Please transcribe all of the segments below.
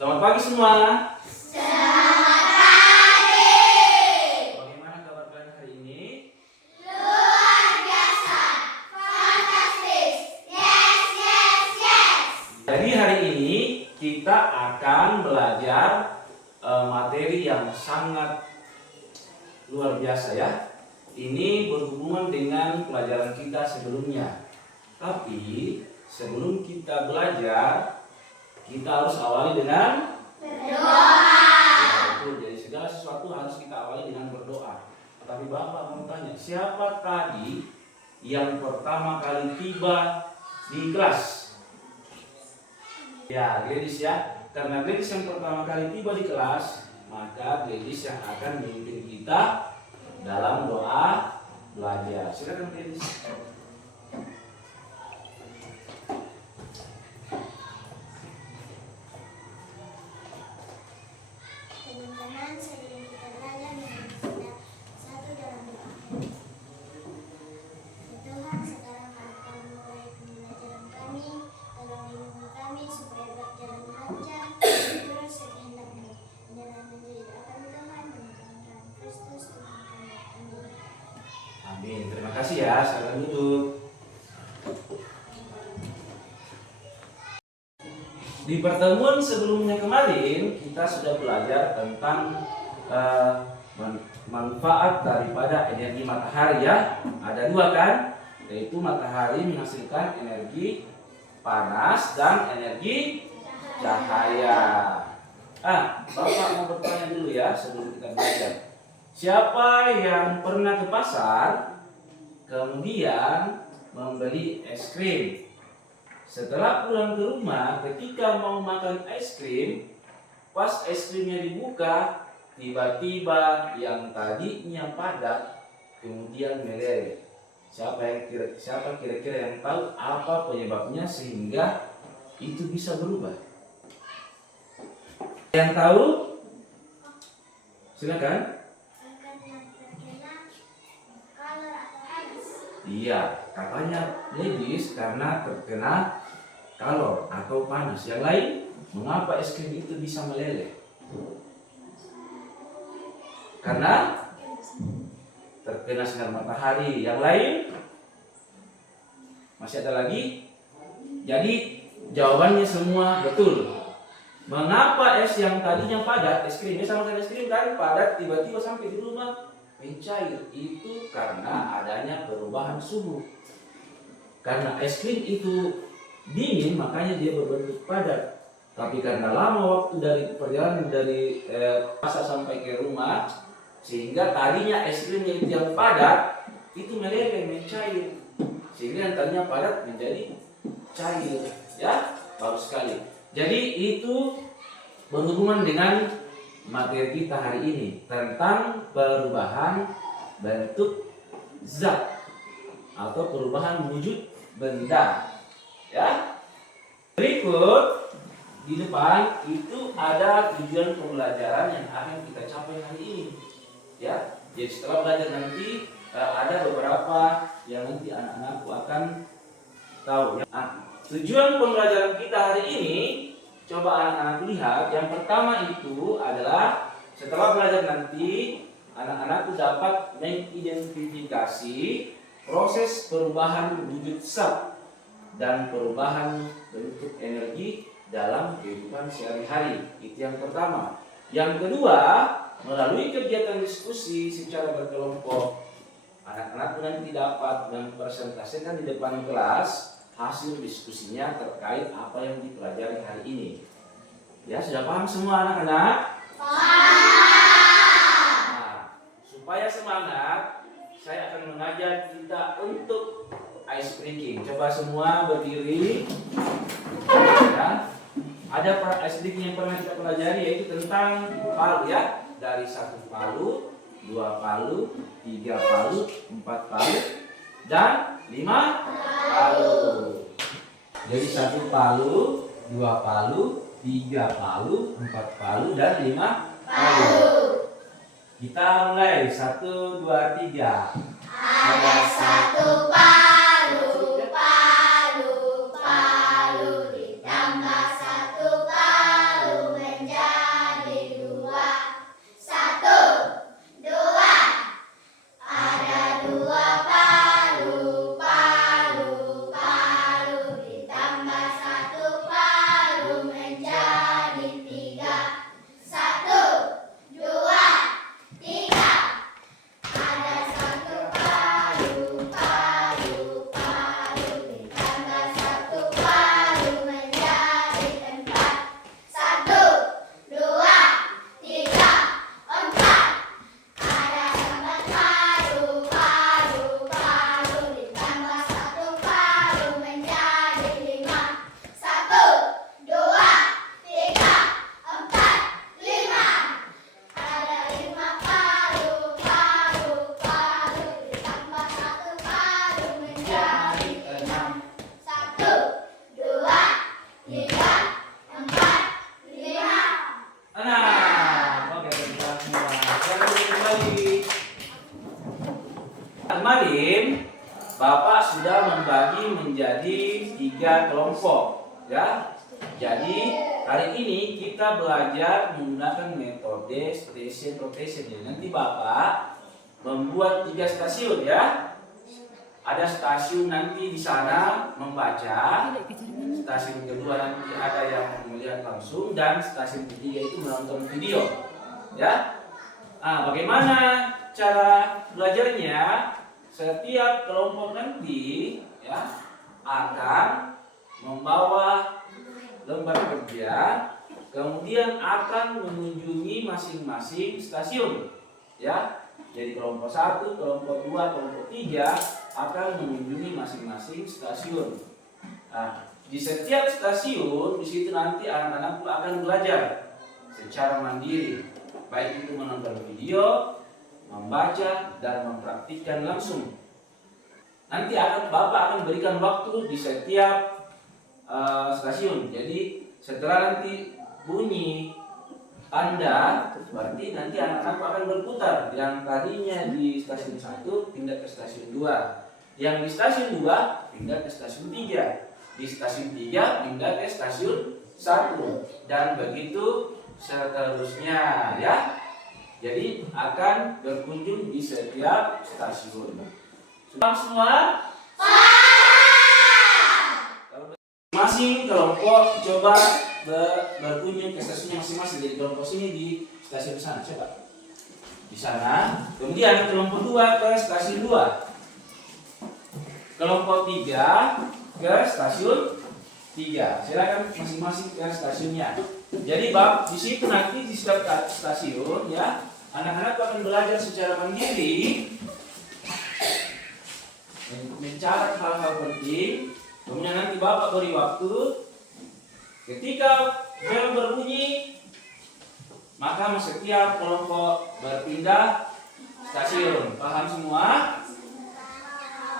Selamat pagi semua. Selamat pagi. Bagaimana kabar kalian hari ini? Luar biasa. Fantastis. Yes, yes, yes. Jadi hari ini kita akan belajar materi yang sangat luar biasa ya. Ini berhubungan dengan pelajaran kita sebelumnya. Tapi sebelum kita belajar, kita harus awali dengan Berdoa. Jadi segala sesuatu harus kita awali dengan berdoa. Tapi Bapak mau tanya, siapa tadi yang pertama kali tiba di kelas? Ya, Gladys ya. Karena Gladys yang pertama kali tiba di kelas, maka Gladys yang akan memimpin kita dalam doa belajar. Silakan Gladys. Teman-teman, sebelum kita belajar, mari kita satu dalam doa. Tuhan, sekarang akan mulai pembelajaran kami, tolong lindungi kami supaya berjalan lancar, menurut kehendak-Mu. Inilah menjadi doa kami Tuhan, demi Tuhan Kristus Tuhan kami. Amin. Amin. Terima kasih ya. Silakan duduk. Di pertemuan sebelumnya kemarin kita sudah belajar tentang manfaat daripada energi matahari ya. Ada dua kan, yaitu matahari menghasilkan energi panas dan energi cahaya. Bapak mau bertanya dulu ya sebelum kita belajar. Siapa yang pernah ke pasar kemudian membeli es krim? Setelah pulang ke rumah, ketika mau makan es krim, pas es krimnya dibuka, tiba-tiba yang tadinya padat kemudian meleleh. Siapa kira-kira yang tahu apa penyebabnya sehingga itu bisa berubah? Yang tahu? Silakan. Karena terkena kalor atau panas. Iya, katanya ladies karena terkena kalor atau panas. Yang lain, mengapa es krim itu bisa meleleh? Karena terkena sinar matahari. Yang lain, masih ada lagi? Jadi jawabannya semua betul. Mengapa es yang tadinya padat, es krimnya sama es krim kan padat, tiba-tiba sampai di rumah mencair? Itu karena adanya perubahan suhu. Karena es krim itu dingin, makanya dia berbentuk padat. Tapi karena lama waktu dari perjalanan dari pasar sampai ke rumah, sehingga tadinya es krim yang padat itu meleleh, mencair. Sehingga yang tadinya padat menjadi cair. Ya, bagus sekali. Jadi itu berhubungan dengan materi kita hari ini tentang perubahan bentuk zat atau perubahan wujud benda. Ya. Berikut di depan itu ada tujuan pembelajaran yang akan kita capai hari ini. Ya. Jadi setelah belajar nanti ada beberapa yang nanti anak-anakku akan tahu. Tujuan pembelajaran kita hari ini, coba anak-anak lihat. Yang pertama itu adalah setelah belajar nanti anak-anak dapat mengidentifikasi proses perubahan wujud zat dan perubahan bentuk energi dalam kehidupan sehari-hari. Itu yang pertama. Yang kedua, melalui kegiatan diskusi secara berkelompok, anak-anak nanti dapat mempresentasikan di depan kelas hasil diskusinya terkait apa yang dipelajari hari ini. Ya, sudah paham semua anak-anak? Nah, supaya semangat, saya akan mengajak kita untuk ice breaking. Coba semua berdiri. Ya. Ada ice breaking yang pernah kita pelajari, yaitu tentang palu ya. Dari 1 palu, 2 palu, 3 palu, 4 palu, dan 5 palu. Jadi 1 palu, 2 palu, 3 palu, 4 palu, dan 5 palu. Kita mulai 1, 2, 3. Ada 1 palu, palu, palu, ditambah 1 palu. Bapak sudah membagi menjadi 3 kelompok, ya. Jadi hari ini kita belajar menggunakan metode station rotation. Ya. Nanti Bapak membuat 3 stasiun, ya. Ada stasiun nanti di sana membaca, stasiun kedua nanti ada yang melihat langsung, dan stasiun ketiga itu menonton video, ya. Bagaimana cara belajarnya? Setiap kelompok nanti, ya, akan membawa lembar kerja, kemudian akan mengunjungi masing-masing stasiun, ya. Jadi kelompok 1, kelompok 2, kelompok 3 akan mengunjungi masing-masing stasiun. Di setiap stasiun di situ nanti anak-anak akan belajar secara mandiri, baik itu menonton video, membaca, dan mempraktikkan langsung. Nanti Bapak akan berikan waktu di setiap stasiun. Jadi setelah nanti bunyi tanda, berarti nanti anak-anak akan berputar. Yang tadinya di stasiun 1 pindah ke stasiun 2, yang di stasiun 2 pindah ke stasiun 3, di stasiun 3 pindah ke stasiun 1, dan begitu seterusnya, ya. Jadi akan berkunjung di setiap stasiun. Sudah semua? Masing kelompok coba berkunjung ke stasiunnya masing-masing. Jadi kelompok sini di stasiun sana, coba di sana. Kemudian kelompok 2 ke stasiun 2, kelompok 3 ke stasiun 3. Silakan masing-masing ke stasiunnya. Jadi di situ nanti di setiap stasiun, ya, anak-anak akan belajar secara mandiri, mencatat hal-hal penting. Kemudian nanti Bapak beri waktu. Ketika bel berbunyi, maka setiap kelompok berpindah stasiun. Paham semua?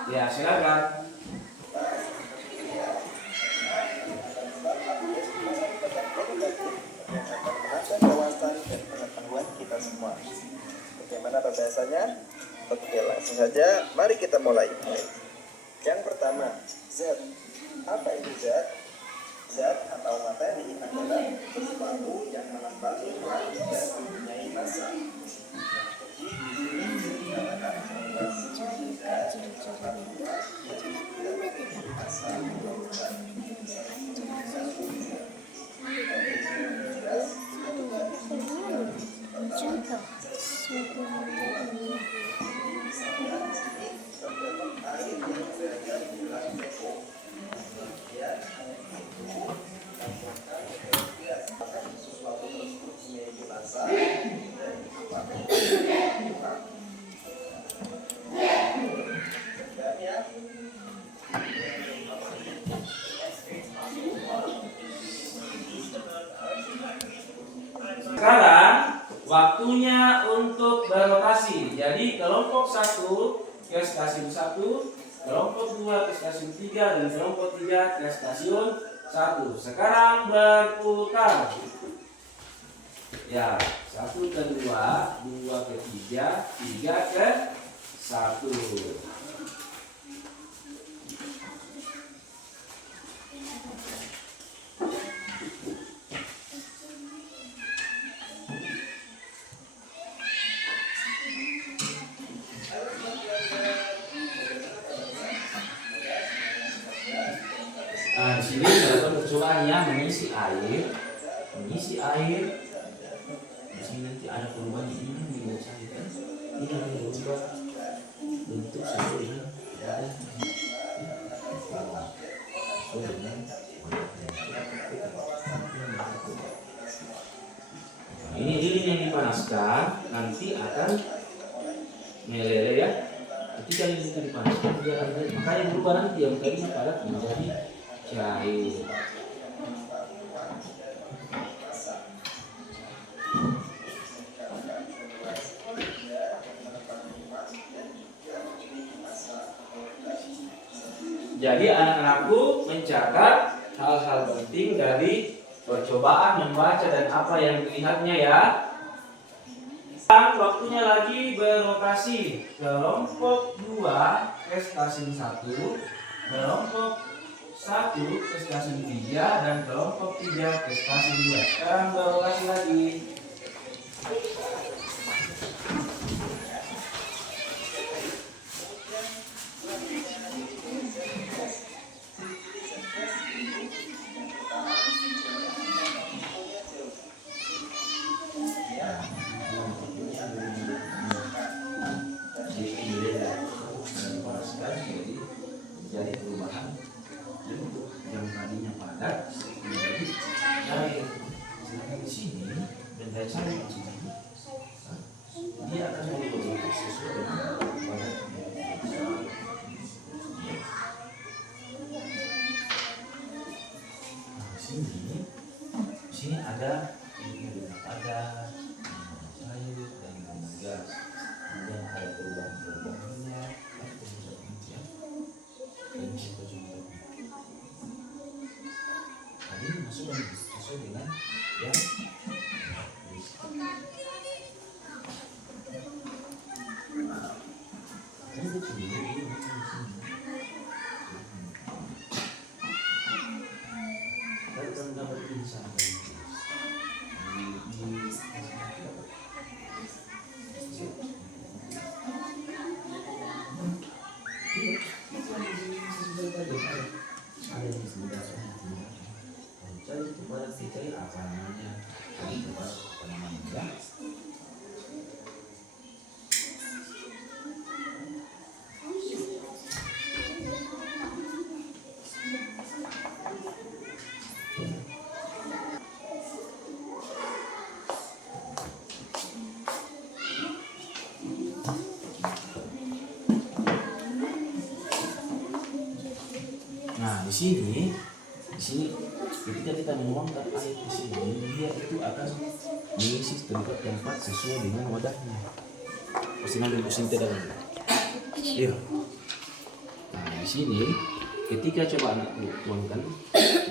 Ya, silakan. Wawasan dan pengetahuan kita semua. Bagaimana pembahasannya? Oke, langsung saja. Mari kita mulai. Yang pertama, zat. Apa itu zat? Zat atau materi adalah sesuatu yang melambang dan mempunyai massa. Jadi di sini dikatakan bahwa zat adalah yang memiliki massa. Sekarang waktunya untuk berrotasi. Jadi kelompok 1 ke stasiun 1, kelompok 2 ke stasiun 3, dan kelompok 3 ke stasiun 1. Sekarang berputar. Ya, 1 ke 2, 2 ke 3, 3 ke 1. Di sini melakukan percobaannya mengisi air. Di sini nanti ada perubahan ini di bawah saya kan. Ini akan berubah bentuk seperti ini. Ini lilin yang dipanaskan nanti akan meleleh, ya. Ketika lilin itu dipanaskan dia akan meleleh. Makanya berubah nanti yang tadinya padat menjadi cair. Jadi anak-anakku mencatat hal-hal penting dari percobaan membaca dan apa yang dilihatnya, ya. Waktunya lagi berotasi. Kelompok 2 ke stasiun 1, kelompok 1 ke stasiun 3, dan kelompok 3 ke stasiun 2. Sekarang berotasi lagi. Jadi perubahan bentuk yang tadinya padat menjadi cair. Sedangkan di sini benda cair di sini dia akan berubah sesuai dengan padatnya. Nah, di sini ada padat, cair, dan gas. Kemudian ada perubahan-perubahannya. Tadi masuk sesuai dengan yang cair apa namanya? Apa namanya? Nah, di sini ketika kita menuangkan air di sini, dia itu akan mengisi tempat sesuai dengan wadahnya. Pasti nanti sinter dalam. Iya. Nah, di sini ketika coba anak tuangkan,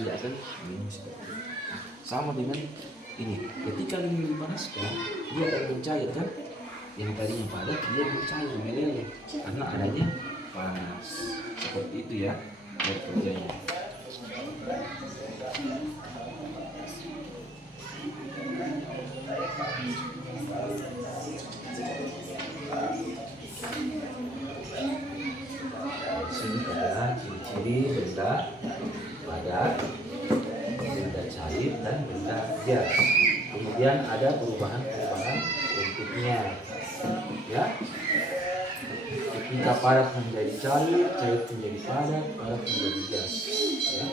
dia akan mengisi. Sama dengan ini. Ketika ini dipanaskan, dia akan mencairkan. Yang tadinya padat, dia mencair meleleh karena adanya panas. Seperti itu ya kerjanya. Sini adalah ciri-ciri benda padat, benda cair, dan benda gas. Kemudian ada perubahan-perubahan bentuknya, ya. Ketika padat menjadi cair, cair menjadi padat, padat menjadi gas, ya.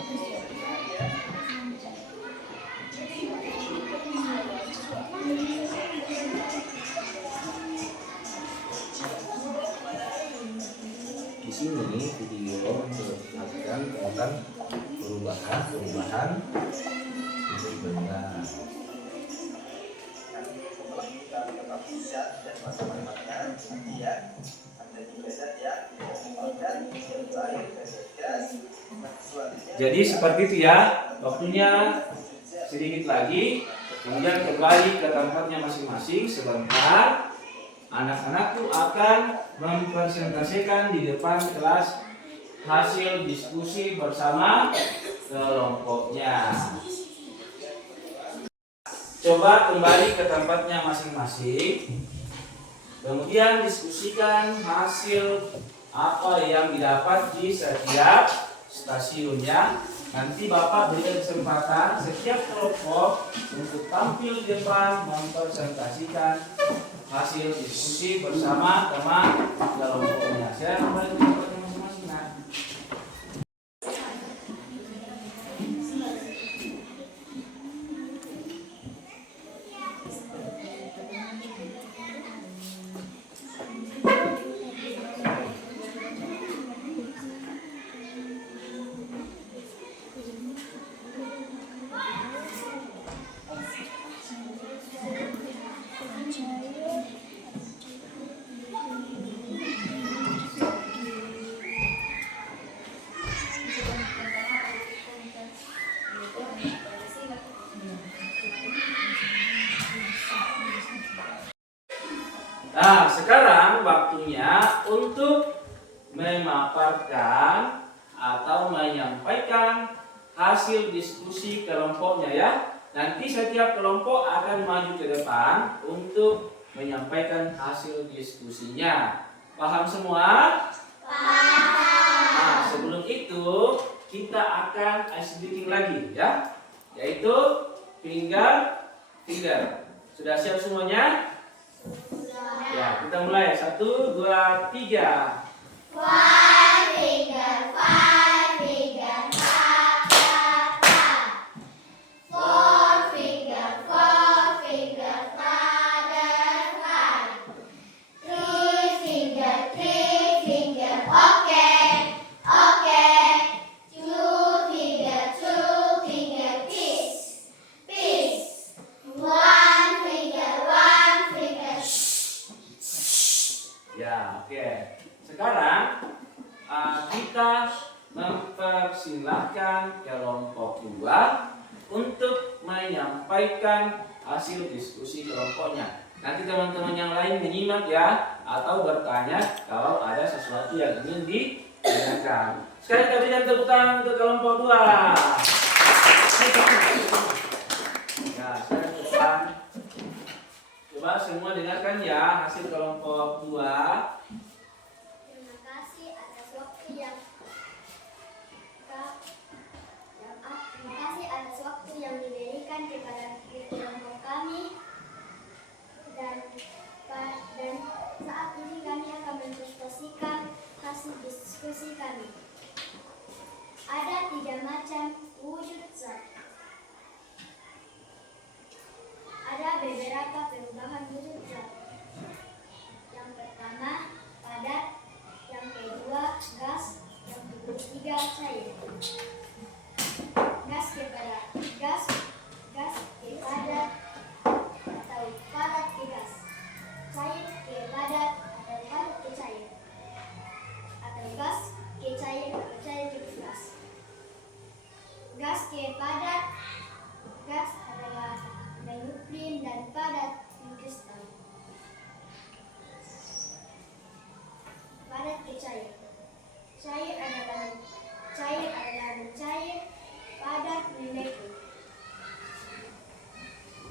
Di sini video memperlihatkan tentang perubahan bentuk benda. Jadi seperti itu ya, waktunya sedikit lagi, kemudian kembali ke tempatnya masing-masing. Sebentar, anak-anakku akan mempresentasikan di depan kelas hasil diskusi bersama kelompoknya. Coba kembali ke tempatnya masing-masing, kemudian diskusikan hasil apa yang didapat di setiap stasiunnya. Nanti Bapak berikan kesempatan setiap kelompok untuk tampil di depan mempresentasikan hasil diskusi bersama teman kelompoknya. Saya kembali ke tempatnya masing-masing. Nah, sekarang waktunya untuk memaparkan atau menyampaikan hasil diskusi kelompoknya ya. Nanti setiap kelompok akan maju ke depan untuk menyampaikan hasil diskusinya. Paham semua? Nah, sebelum itu kita akan ice breaking lagi ya, yaitu finger. Sudah siap semuanya? Ya, kita mulai. 1, 2, 3. Five finger, five finger, tap tap tap. Four finger, father five. Three finger, okay, okay. Two finger, peace, peace. One finger, Ya, oke. Sekarang kita mempersilahkan kelompok 2 untuk menyampaikan hasil diskusi kelompoknya. Nanti teman-teman yang lain menyimak ya, atau bertanya kalau ada sesuatu yang ingin ditanyakan. Sekarang kita berikan tepuk tangan untuk kelompok 2. Ya, sekarang depan. Coba semua dengarkan ya hasil kelompok 2. terima kasih atas waktu yang diberikan kepada kelompok kami dan saat ini kami akan mendiskusikan hasil diskusi kami. Ada 3 macam wujud zat. Ada beberapa perubahan wujud zat. Yang pertama padat, yang kedua gas, yang ketiga cair. Gas ke padat atau padat ke gas, cair ke padat atau padat ke cair, atau gas ke cair atau cair ke gas. Gas ke padat, gas adalah menuklir dan padat mengkristal. Padat ke cair, cair adalah mencair, padat membeku.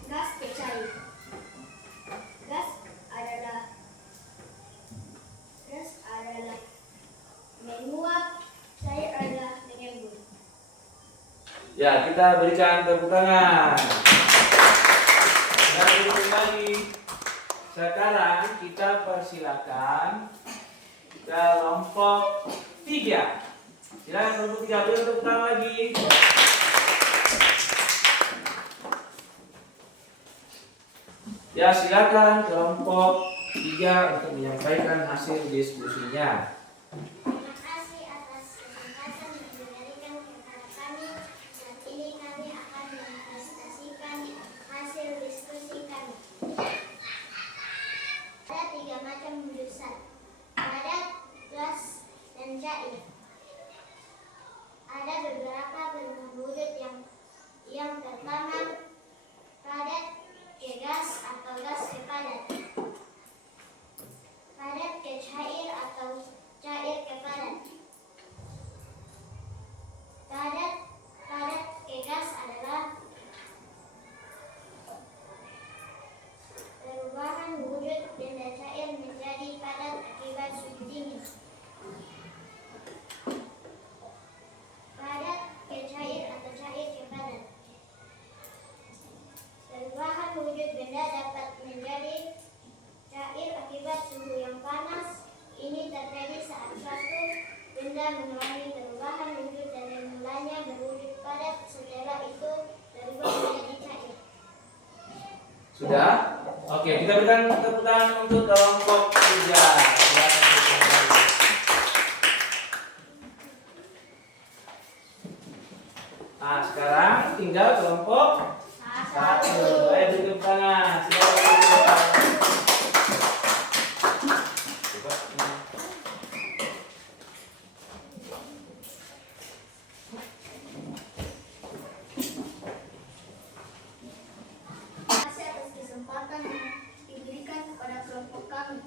Gas ke cair, gas adalah menguap, cair adalah mengembun. Ya, kita berikan tepuk tangan. Dan kembali. Sekarang kita persilakan kelompok 3. Silakan kelompok 3 berikan tepuk tangan lagi. Ya, silakan kelompok 3 untuk menyampaikan hasil diskusinya. Terima kasih atas kesempatan yang diberikan kepada kami. Saat ini kami akan mempresentasikan hasil diskusi kami. Ada 3 macam wujud zat: padat, gas, dan cair. Ada beberapa perubahan wujud yang pertama padat ke gas atau gas ke padat, padat ke cair atau cair ke padat. Padat ke gas adalah perubahan wujud benda cair menjadi padat akibat suhu dingin. Padat ke cair atau cair ke padat. Perubahan wujud benda dapat menjadi cair akibat suhu yang panas. Ini terjadi saat suatu benda mengalami perubahan wujud dari mulanya berwujud padat, setelah itu berubah menjadi cair. Sudah? Oke, kita berikan tepuk tangan untuk kelompok 3. Nah, sekarang tinggal kelompok 1. Ayo beri tepuk tangan. Silakan beri tepuk tangan. Terima kasih atas kesempatan yang diberikan kepada kelompok kami.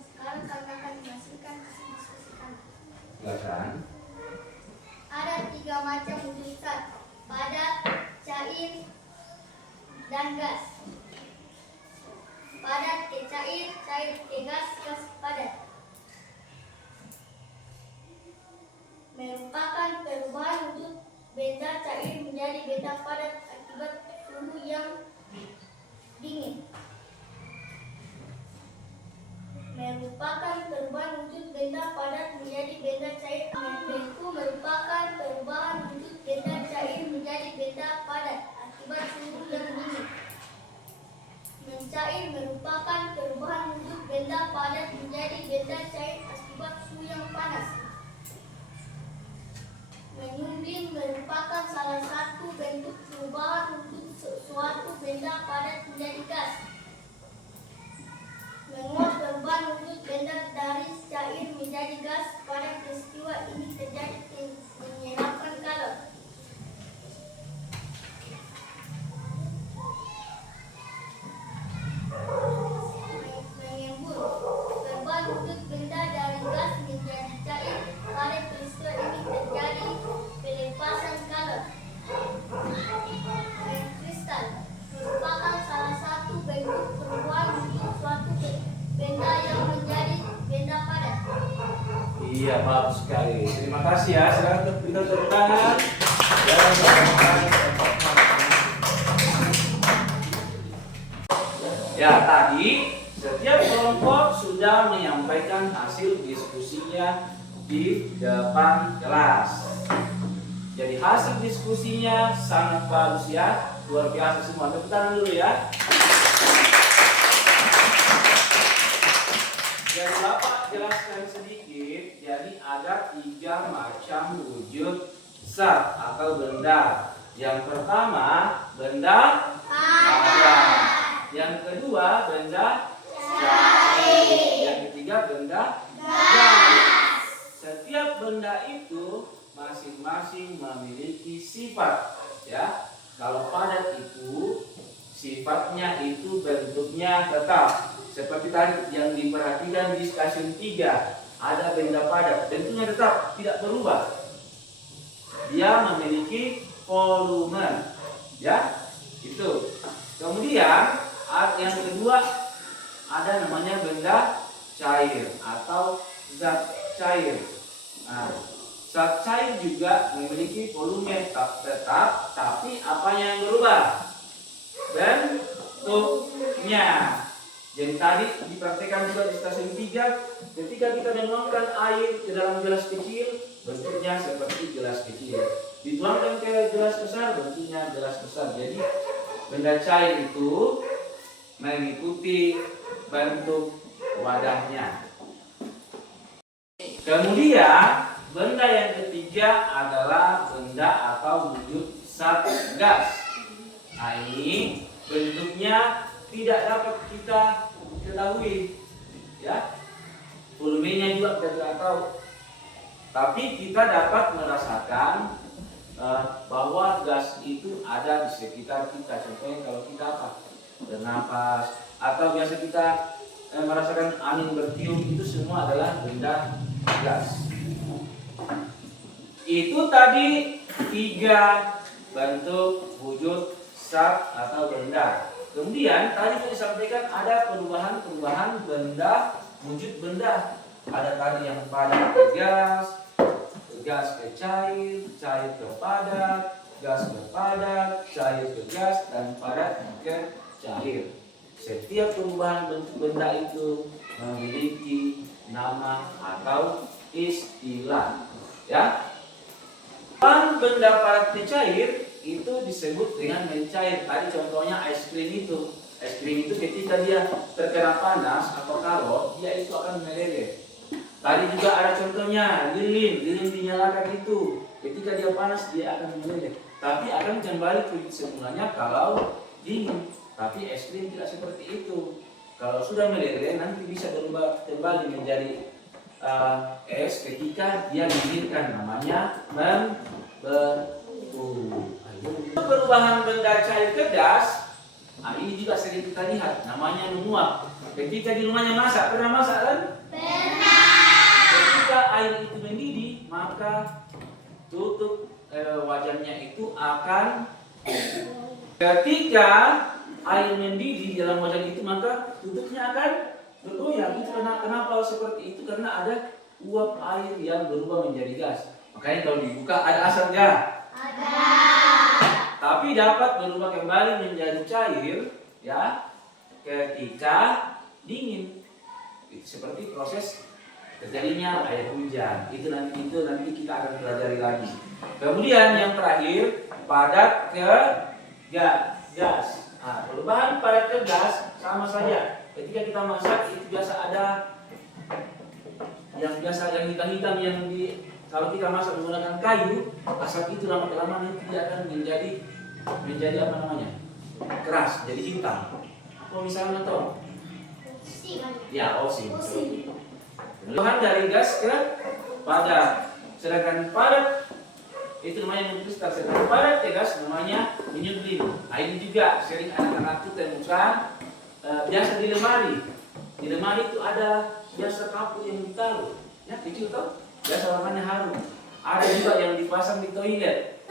gas. Padat ke cair, cair ke gas, gas padat. Merupakan perubahan wujud benda cair menjadi benda padat akibat suhu yang dingin. Merupakan perubahan wujud benda padat menjadi benda cair. Membentuk merupakan perubahan wujud benda cair menjadi benda padat akibat suhu yang dingin. Mencair merupakan perubahan wujud benda padat menjadi benda cair akibat suhu yang panas. Menyumbing merupakan salah satu bentuk perubahan wujud suatu benda padat menjadi gas. Menguap perubahan wujud benda dari cair menjadi gas. Pada peristiwa ini terjadi penyerapan kalor. Mengembur perubahan wujud benda dari gas menjadi cair. Pada peristiwa ini terjadi pelepasan kalor. Kristal merupakan salah satu bentuk perubahan wujud suatu benda yang menjadi benda padat. Iya, bagus sekali. Terima kasih ya. Silakan kita tepuk tangan. Ya, tadi setiap kelompok sudah menyampaikan hasil diskusinya di depan kelas. Jadi hasil diskusinya sangat bagus ya. Luar biasa semua. Tepuk tangan dulu ya. Jadi Bapak jelaskan sedikit. Jadi ada 3 macam wujud zat atau benda. Yang pertama benda padat. Yang kedua benda cair. Yang ketiga benda gas. Setiap benda itu masing-masing memiliki sifat ya. Kalau padat itu sifatnya itu bentuknya tetap. Seperti tadi yang diperhatikan di stasiun 3, ada benda padat, bentuknya tetap, tidak berubah. Dia memiliki volume, ya, itu. Kemudian yang kedua ada namanya benda cair atau zat cair. Nah, zat cair juga memiliki volume tetap, tapi apanya yang berubah? Bentuknya. Jadi tadi dipraktekkan juga di stasiun 3, ketika kita menuangkan air ke dalam gelas kecil, bentuknya seperti gelas kecil. Dituangkan ke gelas besar, bentuknya gelas besar. Jadi benda cair itu mengikuti bentuk wadahnya. Kemudian benda yang ketiga adalah benda atau wujud zat gas. Nah, ini bentuknya tidak dapat kita ketahui, ya. Volumenya juga kita tidak tahu. Tapi kita dapat merasakan bahwa gas itu ada di sekitar kita. Contohnya kalau kita bernapas atau biasa kita merasakan angin bertiup, itu semua adalah benda gas. Itu tadi 3 bentuk wujud zat atau benda. Kemudian tadi saya disampaikan ada perubahan benda, wujud benda. Ada tadi yang padat ke gas, gas ke cair, cair ke padat, gas ke padat, cair ke gas, dan padat ke cair. Setiap perubahan bentuk benda itu memiliki nama atau istilah, ya. Benda padat ke cair itu disebut dengan mencair. Tadi contohnya es krim itu. Es krim itu ketika dia terkena panas atau kalor, dia itu akan meleleh. Tadi juga ada contohnya lilin. Lilin dinyalakan itu. Ketika dia panas, dia akan meleleh. Tapi akan kembali ke semulanya kalau dingin. Tapi es krim tidak seperti itu. Kalau sudah meleleh, nanti bisa berubah kembali menjadi es ketika dia didinginkan. Namanya membeku. Perubahan benda cair ke gas, nah ini juga sering kita lihat, namanya menguap. Ketika di rumahnya masak, pernah masak kan? Pernah. Ketika air itu mendidih, maka tutup wajannya itu akan. Ketika air mendidih di dalam wajan itu, maka tutupnya akan bergoyang. Itu kenapa seperti itu? Karena ada uap air yang berubah menjadi gas. Makanya kalau dibuka ada asapnya. Ada. Tapi dapat berubah kembali menjadi cair, ya, ketika dingin. Itu seperti proses terjadinya air hujan. Itu nanti kita akan pelajari lagi. Kemudian yang terakhir, padat ke gas. Nah, perubahan padat ke gas sama saja. Ketika kita masak itu biasa ada yang hitam-hitam yang kalau kita masak menggunakan kayu, asap itu lama-lama nanti dia akan menjadi apa namanya? Keras, jadi hitam. Apa misalnya toh? Ya, osim. Perubahan dari gas ke padat. Sedangkan padat itu namanya non-kristal. Sedangkan padat ke gas namanya minyak blim. Nah, ini juga sering anak-anak itu temukan biasa di lemari. Di lemari itu ada biasa kapur yang ditaruh, ya kecil toh. Biasa warnanya harum. Ada juga yang dipasang di toilet.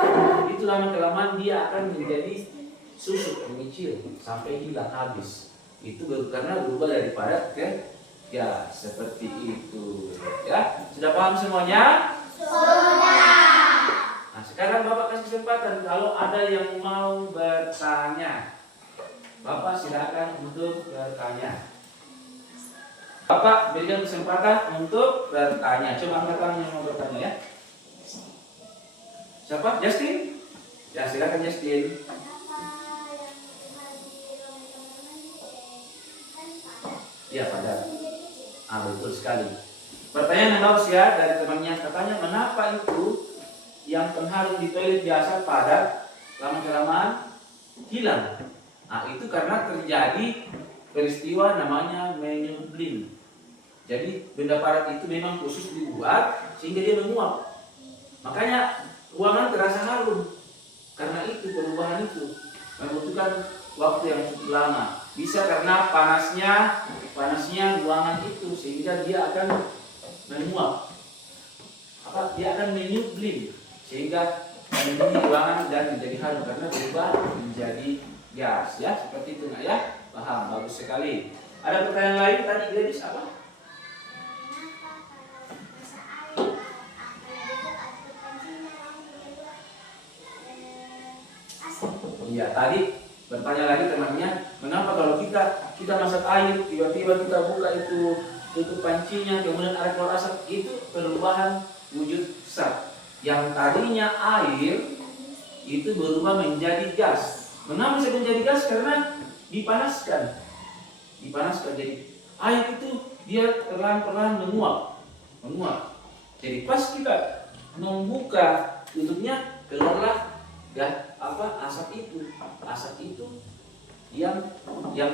Itu lama-kelamaan dia akan menjadi susut, mengecil sampai hilang habis. Itu karena berubah dari padat ke ya seperti itu. Ya, sudah paham semuanya? Sudah. Nah, sekarang Bapak kasih kesempatan kalau ada yang mau bertanya. Bapak silakan untuk bertanya. Bapak berikan kesempatan untuk bertanya. Coba angkat tangan yang mau bertanya ya. Siapa? Justin? Ya, silakan Justin. Ya, padat. Betul sekali. Pertanyaan yang bagus ya dari temannya, katanya mengapa itu yang pengharum di toilet biasa padat, lama-kelamaan hilang. Nah, itu karena terjadi peristiwa namanya menyublim. Jadi benda padat itu memang khusus dibuat sehingga dia menguap. Makanya ruangan terasa harum. Karena itu perubahan itu membutuhkan waktu yang cukup lama. Bisa karena panasnya ruangan itu sehingga dia akan menguap. Dia akan menyublim sehingga mendidih ruangan dan menjadi harum karena berubah menjadi gas. Ya, seperti itu ya. Paham, bagus sekali. Ada pertanyaan lain tadi Gladys apa? Iya, tadi bertanya lagi temannya, mengapa kalau kita masak air, tiba-tiba kita buka itu tutup pancinya, kemudian ada keluar asap, itu perubahan wujud zat. Yang tadinya air itu berubah menjadi gas. Mengapa bisa menjadi gas? Karena dipanaskan. Jadi air itu dia perlahan-lahan menguap. Jadi pas kita membuka tutupnya, keluarlah asap itu yang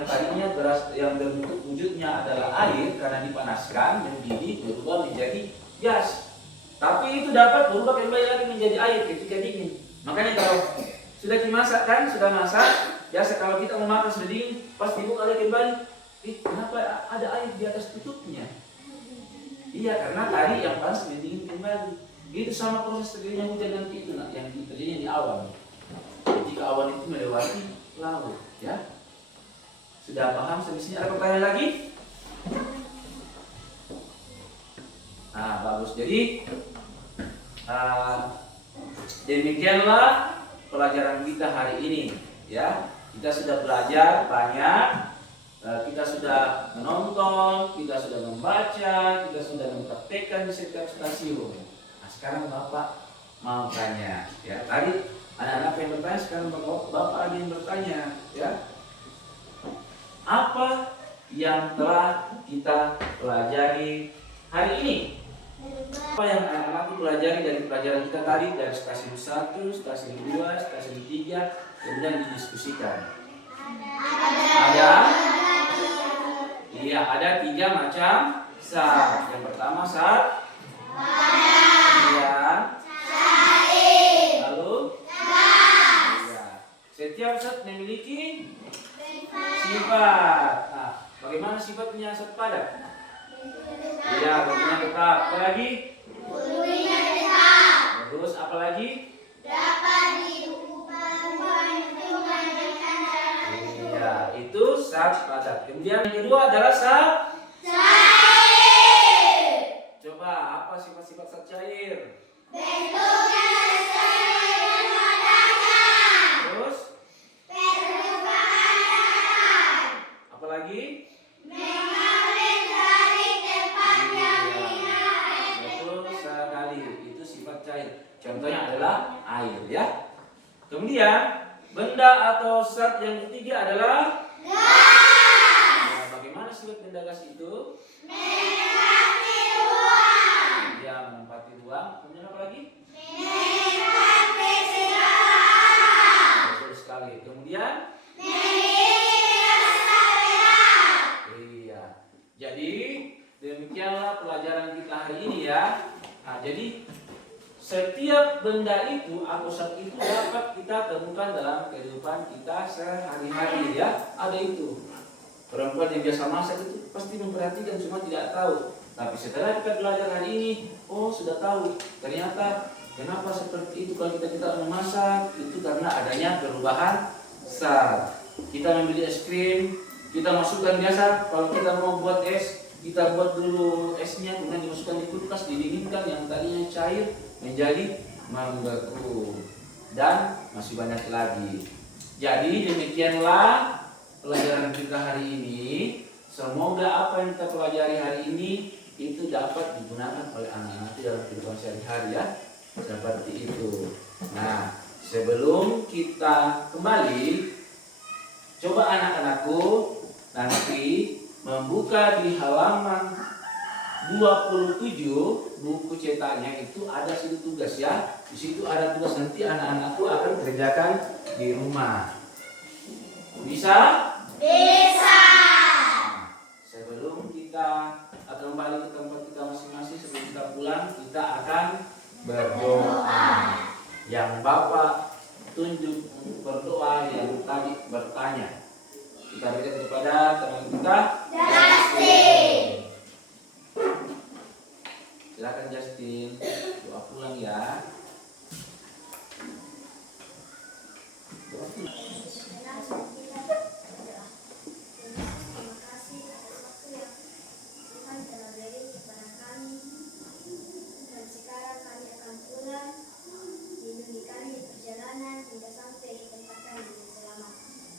tadinya yang berbentuk wujudnya adalah air karena dipanaskan mendidih berubah menjadi gas. Tapi itu dapat berubah kembali lagi menjadi air ketika dingin. Makanya kalau sudah dimasak kan, sudah masak, biasa kalau kita mau makan sudah dingin, pas dibuka lagi kembali, kenapa ada air di atas tutupnya? Iya, karena tadi yang panas mendingin kembali. Itu sama proses terjadinya hujan nanti itu yang terjadinya di awan. Jika awan itu melewati laut, ya. Sudah paham sampai sini? Ada pertanyaan lagi? Nah, bagus. Jadi demikianlah pelajaran kita hari ini, ya. Kita sudah belajar banyak, kita sudah menonton, kita sudah membaca, kita sudah mempraktekkan di setiap stasiun. Nah, sekarang Bapak mau tanya, ya. Tadi anak-anak yang bertanya, sekarang Bapak ada yang bertanya, ya. Apa yang telah kita pelajari hari ini? Apa yang anak-anak pelajari dari pelajaran kita tadi, dari stasiun 1, stasiun 2, stasiun 3, kemudian didiskusikan? Ada? Iya, ada 3 macam zat. Yang pertama zat kemudian lalu iya. Setiap zat memiliki sifat. Nah, bagaimana sifatnya zat padat? Iya, bentuknya tetap. Apa lagi? Bunyinya tetap. Terus apa lagi? Dapat diubah. Iya, itu zat padat. Kemudian yang kedua adalah zat cair. Coba apa sifat-sifat zat cair? Bentuknya sesuai dengan wadahnya. Terus Permukaan datar. apalagi? Mengalir dari tempat yang ringan. Betul sekali. Itu sifat cair. Contohnya adalah air ya. Kemudian benda atau zat yang ketiga adalah Gas. nah, bagaimana sifat benda gas itu? Menempati ruang. Ya, menempati ruang. Kemudian apa lagi? Menempati segala arah. Betul sekali. Kemudian Memiliki rasa berat. iya. Jadi demikianlah pelajaran kita hari ini ya. Nah, jadi setiap benda itu atau zat itu dapat kita temukan dalam kehidupan kita sehari-hari ya. Ada itu. Perempuan yang biasa masak itu pasti memperhatikan cuma tidak tahu. Tapi setelah kita belajar hari ini, oh sudah tahu. Ternyata kenapa seperti itu kalau kita memasak itu karena adanya perubahan zat. Kita membeli es krim, kita masukkan biasa kalau kita mau buat es, kita buat dulu esnya kemudian dimasukkan di kulkas didinginkan yang tadinya cair menjadi membeku dan masih banyak lagi. Jadi demikianlah pelajaran kita hari ini. Semoga apa yang kita pelajari hari ini itu dapat digunakan oleh anak-anak dalam kehidupan sehari-hari ya. Seperti itu. Nah, sebelum kita kembali, coba anak-anakku nanti membuka di halaman 27 buku cetaknya itu ada situ tugas ya. Di situ ada tugas nanti anak-anakku akan kerjakan di rumah. Bisa? Bisa. Sebelum kita akan kembali ke tempat kita masing-masing, sebelum kita pulang, kita akan berdoa. Yang Bapak tunjuk untuk berdoa yang tadi bertanya. Kita berikan kepada teman kita. Justin. Silakan Justin, doa pulang ya. Doa pulang. Terima kasih atas waktu yang Tuhan telah beri kepada kami. Dan sekarang kami akan pulang. Lindungi kami di perjalanan hingga sampai di tempat kami dengan selamat.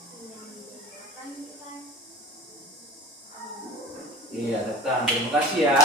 Ini yang menjadi doa kami Tuhan. Amin. Iya, datang. Terima kasih ya.